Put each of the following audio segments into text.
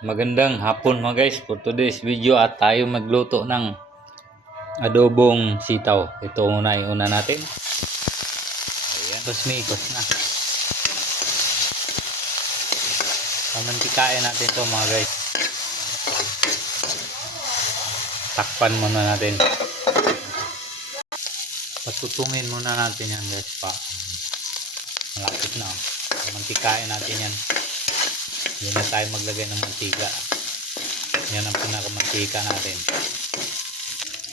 Magandang hapon mga guys. For today's video at tayo magluto ng adobong sitaw. Ito muna yung una natin. Ayan, ikos na. Pamantikain natin to mga guys. Takpan muna natin. Patutungin muna natin yan guys pa. Malapit na. Pamantikain natin yan. Hindi na tayo maglagay ng mantika. Yan ang pinakamantika natin.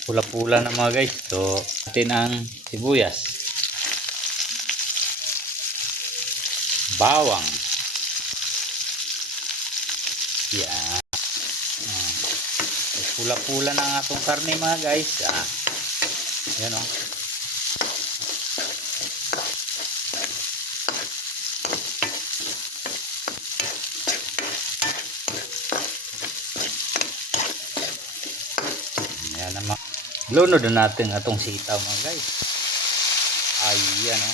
Pula-pula na mga guys. So, natin ang sibuyas. Bawang. Yan. Pula-pula na ang atong karne mga guys. Yan o. Ayan naman. Lunod na natin atong sitaw mga guys. Ayan o.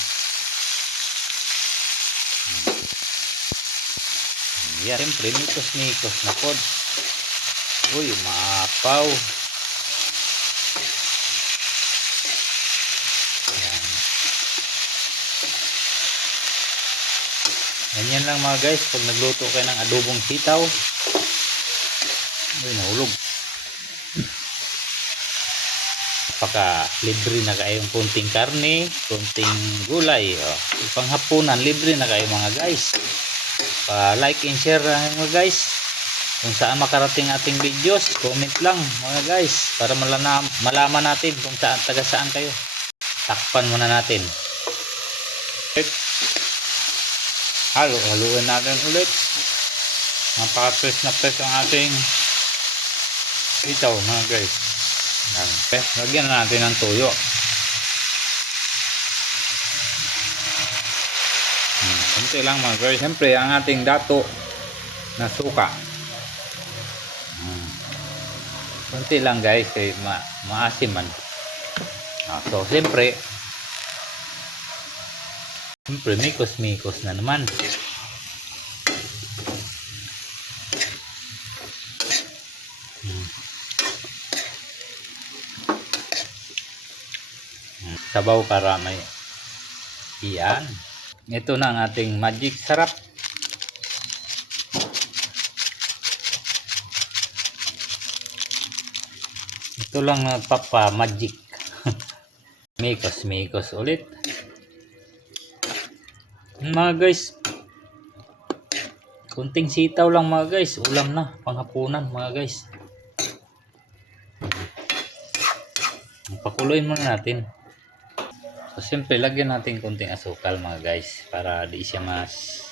Ayan. Siyempre nikos-nikos na pod. Uy, maapaw. Ayan. Ganyan lang mga guys. Pag nagluto kayo ng adobong sitaw. Uy, nahulog. Pagka libre na kayo yung kunting karne, kunting gulay, panghapunan libre na kayo mga guys. Pa-like and share mga guys. Kung saan makarating ating videos, comment lang mga guys para malaman natin kung saan taga saan kayo. Takpan muna natin. Haluin natin ulit. Napaka-press na press ang ating sitaw mga guys. Lagyan na natin ng tuyo. Kunti lang mga guys. Siyempre ang ating dato na suka. Kunti lang guys. Kaya maasim man. So siyempre mikos-mikos na naman. Sabaw para may iyan. Ito na ang ating magic sarap. Ito lang nagpapa magic. Mikos ulit. Mga guys, kunting sitaw lang mga guys, ulam na panghapunan mga guys. Pakuloyin muna natin. So siyempre lagyan natin kunting asukal mga guys para di siya mas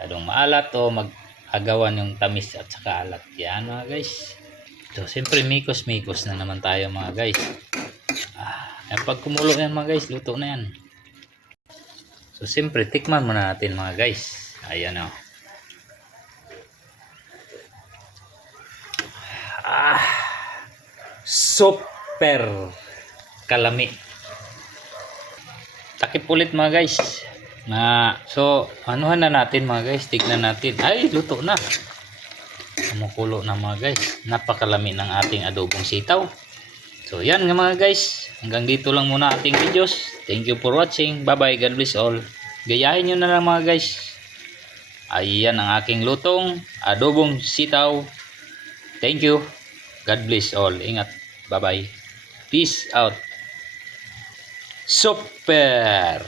adong maalat o mag-agawan yung tamis at saka alat. Yan mga guys. So siyempre mikos na naman tayo mga guys. Pag kumulo yan mga guys, luto na yan. So siyempre tikman muna natin mga guys. Ayan o. Super kalami. Takip ulit mga guys. So anuhan na natin mga guys. Tignan natin. Ay, luto na. Kumukulo na mga guys. Napakalami ng ating adobong sitaw. So yan nga mga guys. Hanggang dito lang muna ating videos. Thank you for watching. Bye bye. God bless all. Gayahin nyo na lang mga guys. Ayan ang aking lutong adobong sitaw. Thank you. God bless all. Ingat. Bye bye. Peace out. Super!